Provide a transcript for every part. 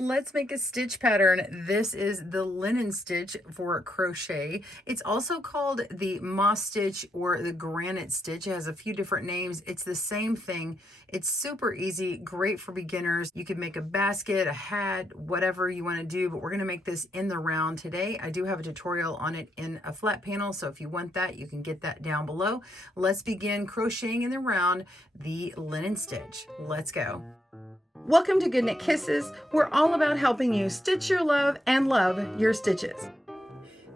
Let's make a stitch pattern. This is the linen stitch for crochet. It's also called the moss stitch or the granite stitch. It has a few different names. It's the same thing. It's super easy, great for beginners. You could make a basket, a hat, whatever you want to do, but we're going to make this in the round today. I do have a tutorial on it in a flat panel, so if you want that, you can get that down below. Let's begin crocheting in the round, the linen stitch. Let's go. Welcome to GoodKnit Kisses. We're all about helping you stitch your love and love your stitches.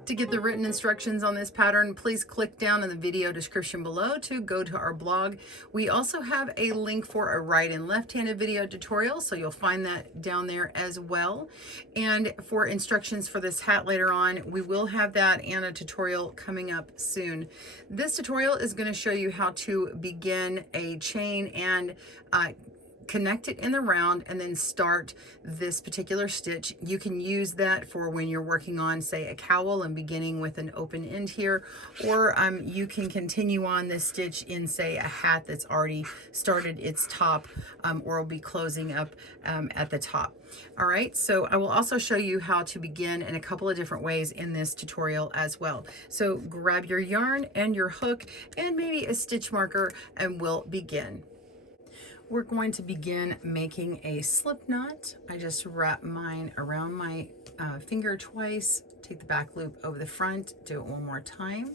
To get the written instructions on this pattern, please click down in the video description below to go to our blog. We also have a link for a right and left-handed video tutorial, so you'll find that down there as well. And for instructions for this hat later on, we will have that and a tutorial coming up soon. This tutorial is going to show you how to begin a chain and connect it in the round and then start this particular stitch. You can use that for when you're working on, say, a cowl and beginning with an open end here, or you can continue on this stitch in, say, a hat that's already started its top or will be closing up at the top. All right, so I will also show you how to begin in a couple of different ways in this tutorial as well. So grab your yarn and your hook and maybe a stitch marker and we'll begin. We're going to begin making a slip knot. I just wrap mine around my finger twice, take the back loop over the front, do it one more time,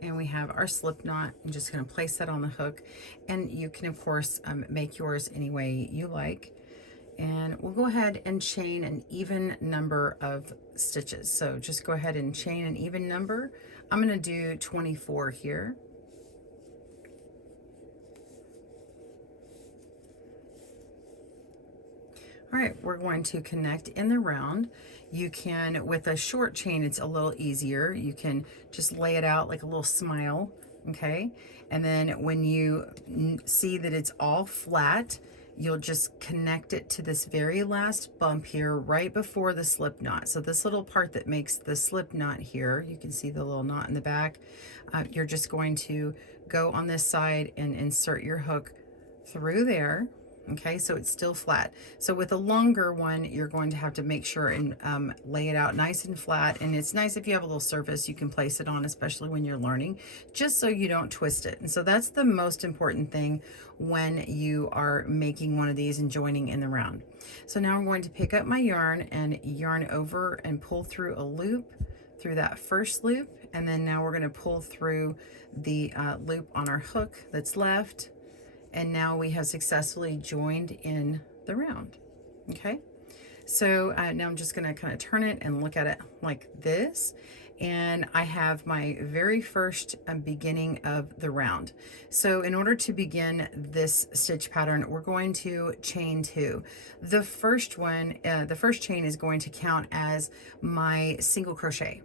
and we have our slip knot. I'm just going to place that on the hook, and you can of course make yours any way you like. And we'll go ahead and chain an even number of stitches. So just go ahead and chain an even number. I'm going to do 24 here. All right, we're going to connect in the round. You can, with a short chain, it's a little easier. You can just lay it out like a little smile, okay? And then when you see that it's all flat, you'll just connect it to this very last bump here right before the slip knot. So this little part that makes the slip knot here, you can see the little knot in the back. You're just going to go on this side and insert your hook through there. Okay, so it's still flat. So with a longer one, you're going to have to make sure and lay it out nice and flat. And it's nice if you have a little surface you can place it on, especially when you're learning, just so you don't twist it. And so that's the most important thing when you are making one of these and joining in the round. So now I'm going to pick up my yarn and yarn over and pull through a loop through that first loop. And then now we're going to pull through the loop on our hook that's left. And now we have successfully joined in the round. Okay, so now I'm just going to kind of turn it and look at it like this, and I have my very first beginning of the round. So in order to begin this stitch pattern, we're going to chain two. The first one, the first chain is going to count as my single crochet.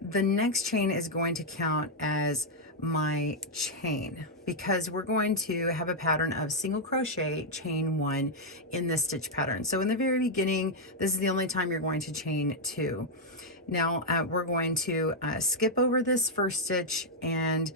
The next chain is going to count as my chain, because we're going to have a pattern of single crochet, chain one in this stitch pattern. So in the very beginning, this is the only time you're going to chain two. Now we're going to skip over this first stitch, and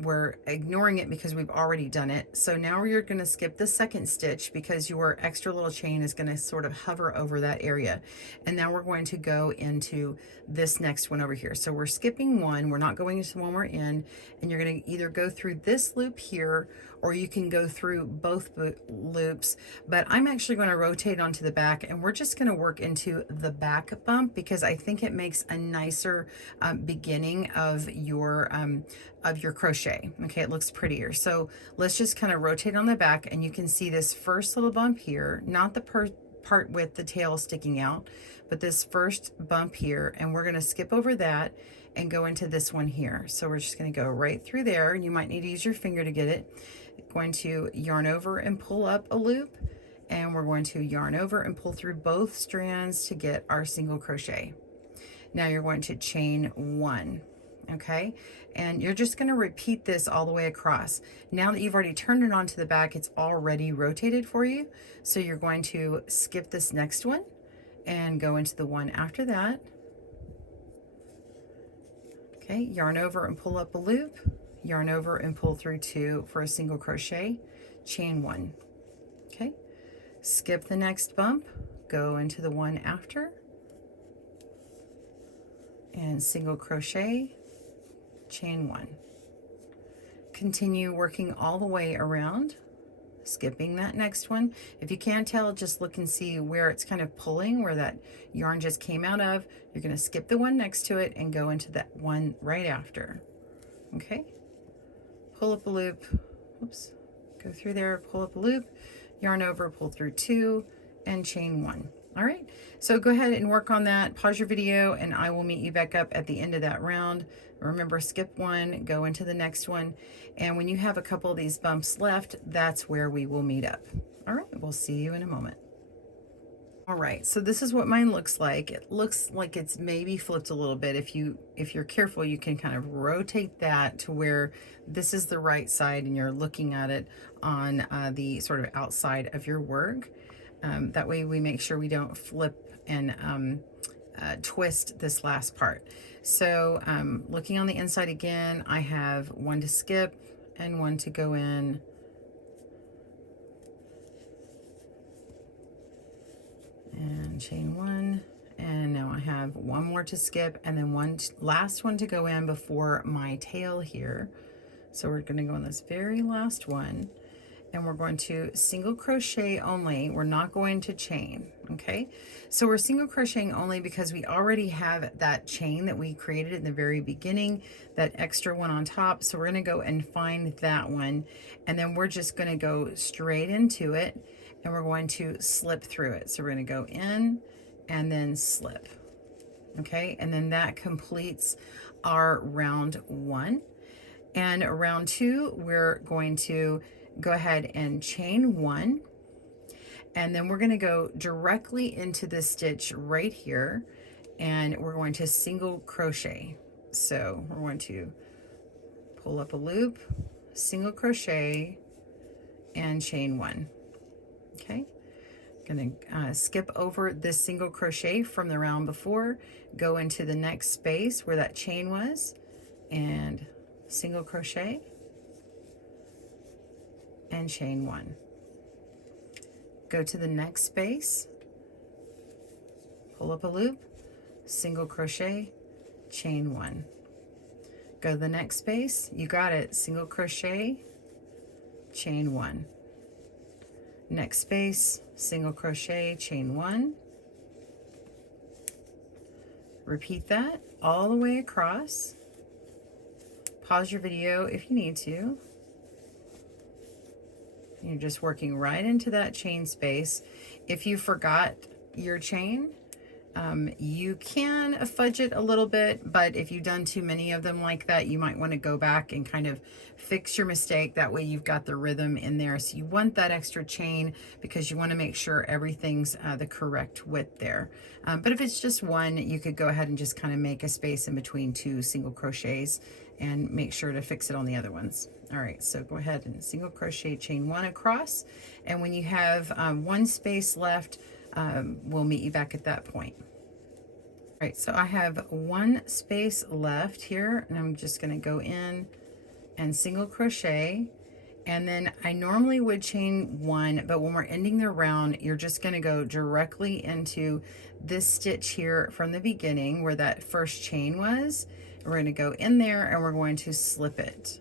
we're ignoring it because we've already done it. So now you're going to skip the second stitch because your extra little chain is going to sort of hover over that area. And now we're going to go into this next one over here. So we're skipping one, we're not going into the one we're in, and you're going to either go through this loop here, or you can go through both loops, but I'm actually going to rotate onto the back, and we're just going to work into the back bump because I think it makes a nicer beginning of your crochet. Okay, it looks prettier. So let's just kind of rotate on the back, and you can see this first little bump here, not the part with the tail sticking out, but this first bump here, and we're going to skip over that and go into this one here. So we're just going to go right through there, and you might need to use your finger to get it. Going to yarn over and pull up a loop, and we're going to yarn over and pull through both strands to get our single crochet. Now you're going to chain one. Okay, and you're just going to repeat this all the way across. Now that you've already turned it onto the back, it's already rotated for you. So you're going to skip this next one and go into the one after that. Okay, yarn over and pull up a loop, yarn over and pull through two for a single crochet, chain one. Okay, skip the next bump, go into the one after, and single crochet, chain one. Continue working all the way around, skipping that next one. If you can't tell, just look and see where it's kind of pulling, where that yarn just came out of. You're going to skip the one next to it and go into that one right after. Okay, pull up a loop, oops, go through there, pull up a loop, yarn over, pull through two, and chain one. All right, so go ahead and work on that. Pause your video and I will meet you back up at the end of that round. Remember, skip one, go into the next one, and when you have a couple of these bumps left, that's where we will meet up. All right, we'll see you in a moment. All right, so this is what mine looks like. It looks like it's maybe flipped a little bit. If you're careful, you can kind of rotate that to where this is the right side and you're looking at it on the sort of outside of your work. That way we make sure we don't flip and twist this last part. So looking on the inside again, I have one to skip and one to go in. And chain one, and now I have one more to skip and then one last one to go in before my tail here. So we're going to go on this very last one, and we're going to single crochet only. We're not going to chain. Okay, so we're single crocheting only because we already have that chain that we created in the very beginning, that extra one on top. So we're going to go and find that one, and then we're just going to go straight into it, and we're going to slip through it. So we're going to go in and then slip. Okay, and then that completes our round one. And round two, we're going to go ahead and chain one, and then we're going to go directly into this stitch right here, and we're going to single crochet. So we're going to pull up a loop, single crochet, and chain one. Okay, going to skip over this single crochet from the round before, go into the next space where that chain was, and single crochet and chain one. Go to the next space, pull up a loop, single crochet, chain one. Go to the next space, you got it, single crochet, chain one. Next space, single crochet, chain one. Repeat that all the way across. Pause your video if you need to. You're just working right into that chain space. If you forgot your chain, you can fudge it a little bit, but if you've done too many of them like that, you might want to go back and kind of fix your mistake. That way you've got the rhythm in there. So you want that extra chain because you want to make sure everything's the correct width there. But if it's just one, you could go ahead and just kind of make a space in between two single crochets and make sure to fix it on the other ones. All right, so go ahead and single crochet, chain one across, and when you have one space left, we'll meet you back at that point. All right, so I have one space left here, and I'm just going to go in and single crochet, and then I normally would chain one, but when we're ending the round, you're just going to go directly into this stitch here from the beginning where that first chain was. We're going to go in there and we're going to slip it.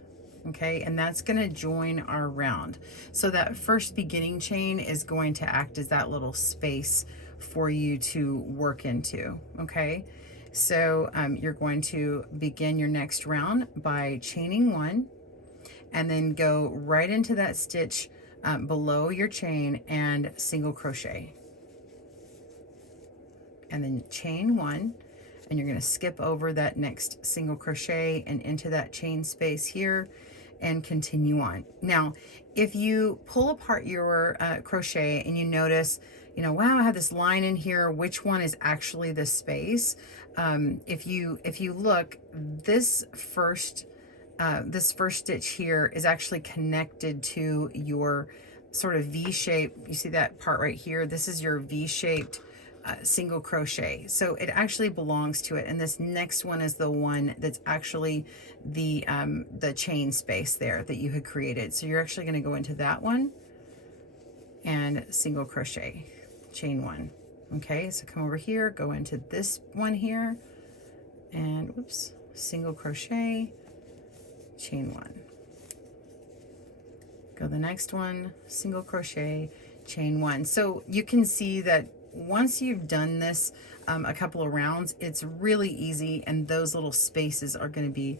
Okay, and that's going to join our round. So that first beginning chain is going to act as that little space for you to work into. Okay, so you're going to begin your next round by chaining one, and then go right into that stitch below your chain and single crochet, and then chain one, and you're going to skip over that next single crochet and into that chain space here and continue on. Now, if you pull apart your crochet and you notice, you know, wow, I have this line in here, which one is actually the space? If you look, this first stitch here is actually connected to your sort of V shape. You see that part right here? This is your V-shaped single crochet, so it actually belongs to it, and this next one is the one that's actually the chain space there that you had created. So you're actually going to go into that one and single crochet, chain one. Okay, so come over here, go into this one here, and whoops, single crochet, chain one. Go the next one, single crochet, chain one. So you can see that once you've done this a couple of rounds, it's really easy, and those little spaces are going to be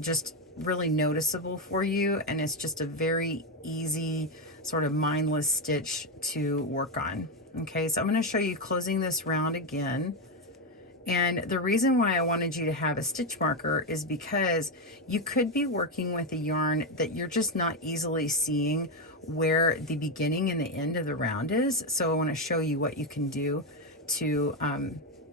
just really noticeable for you, and it's just a very easy sort of mindless stitch to work on. Okay, so I'm going to show you closing this round again. And the reason why I wanted you to have a stitch marker is because you could be working with a yarn that you're just not easily seeing where the beginning and the end of the round is. So I want to show you what you can do to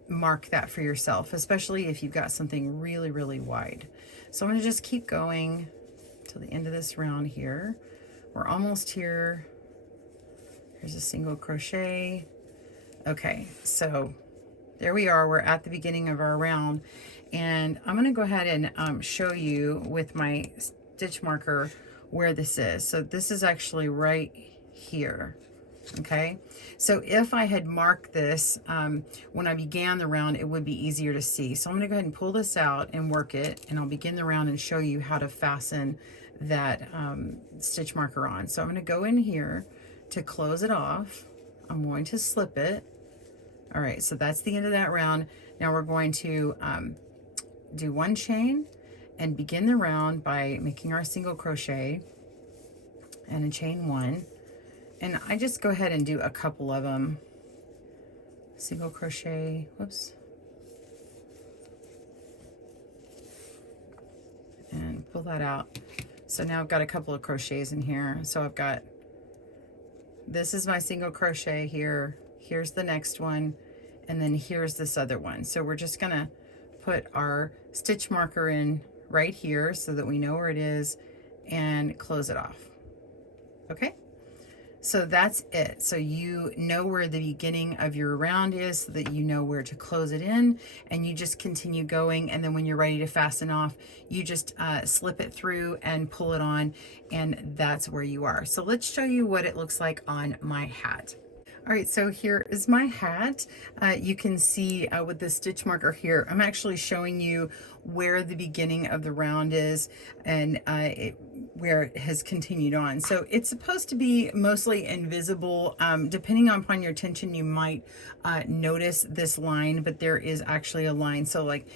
mark that for yourself, especially if you've got something really, really wide. So I'm going to just keep going till the end of this round here. We're almost here. Here's a single crochet. Okay, so there we are. We're at the beginning of our round, and I'm going to go ahead and show you with my stitch marker where this is. So this is actually right here. Okay, so if I had marked this when I began the round, it would be easier to see. So I'm going to go ahead and pull this out and work it, and I'll begin the round and show you how to fasten that stitch marker on. So I'm going to go in here to close it off. I'm going to slip it. All right, so that's the end of that round. Now we're going to do one chain and begin the round by making our single crochet and a chain one. And I just go ahead and do a couple of them. Single crochet, whoops. And pull that out. So now I've got a couple of crochets in here. So I've got, this is my single crochet here. Here's the next one, and then here's this other one. So we're just gonna put our stitch marker in right here so that we know where it is and close it off. Okay, so that's it. So you know where the beginning of your round is, so that you know where to close it in, and you just continue going, and then when you're ready to fasten off, you just slip it through and pull it on, and that's where you are. So let's show you what it looks like on my hat. All right, so here is my hat. You can see with the stitch marker here, I'm actually showing you where the beginning of the round is and where it has continued on. So it's supposed to be mostly invisible. Depending upon your attention, you might notice this line, but there is actually a line. So like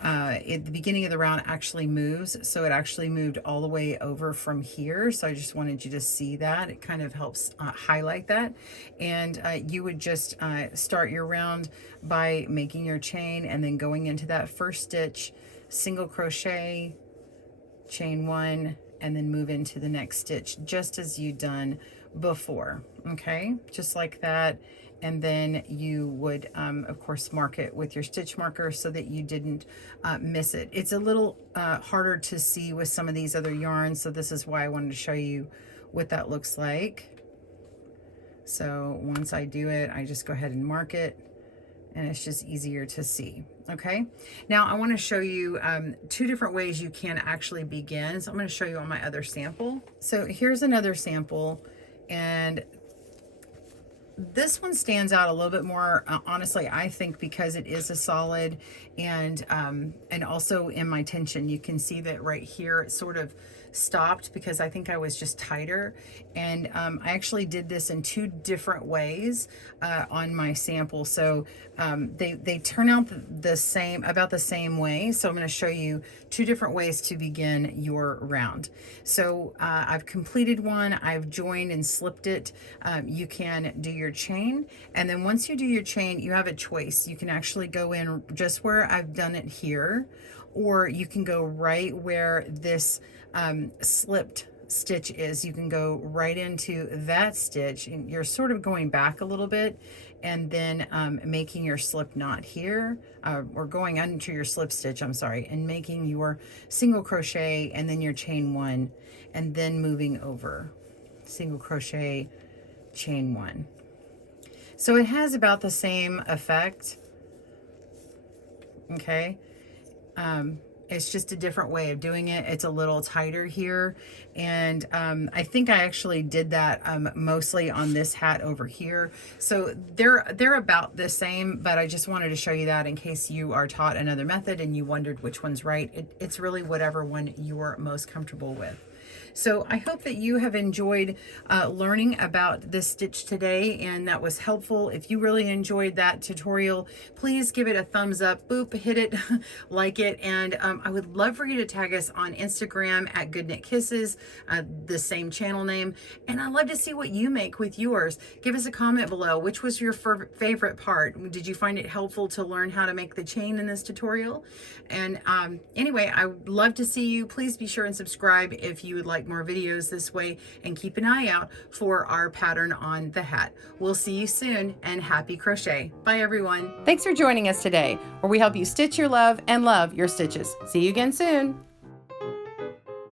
at the beginning of the round actually moves, so it actually moved all the way over from here. So I just wanted you to see that. It kind of helps highlight that. And you would just start your round by making your chain and then going into that first stitch, single crochet, chain one, and then move into the next stitch just as you've done before. Okay, just like that. And then you would of course mark it with your stitch marker so that you didn't miss it. It's a little harder to see with some of these other yarns, so this is why I wanted to show you what that looks like. So once I do it, I just go ahead and mark it, and it's just easier to see. Okay, now I want to show you two different ways you can actually begin. So I'm going to show you on my other sample. So here's another sample, and this one stands out a little bit more, honestly, I think, because it is a solid, and also in my tension, you can see that right here it sort of stopped because I think I was just tighter. And I actually did this in two different ways on my sample. So they turn out the same, about the same way. So I'm going to show you two different ways to begin your round. So I've completed one, I've joined and slipped it. You can do your chain, and then once you do your chain, you have a choice. You can actually go in just where I've done it here, or you can go right where this slipped stitch is. You can go right into that stitch, and you're sort of going back a little bit, and then making your slip knot here, or going into your slip stitch, I'm sorry, and making your single crochet and then your chain one, and then moving over, single crochet, chain one. So it has about the same effect, okay? It's just a different way of doing it. It's a little tighter here. And I think I actually did that mostly on this hat over here. So they're about the same, but I just wanted to show you that in case you are taught another method and you wondered which one's right. It's really whatever one you're most comfortable with. So I hope that you have enjoyed learning about this stitch today and that was helpful. If you really enjoyed that tutorial, please give it a thumbs up, boop, hit it, like it, and I would love for you to tag us on Instagram at GoodKnitKisses, the same channel name, and I'd love to see what you make with yours. Give us a comment below. Which was your favorite part? Did you find it helpful to learn how to make the chain in this tutorial? And anyway, I would love to see you. Please be sure and subscribe if you would like more videos this way, and keep an eye out for our pattern on the hat. We'll see you soon, and happy crochet. Bye everyone. Thanks for joining us today, where we help you stitch your love and love your stitches. See you again soon.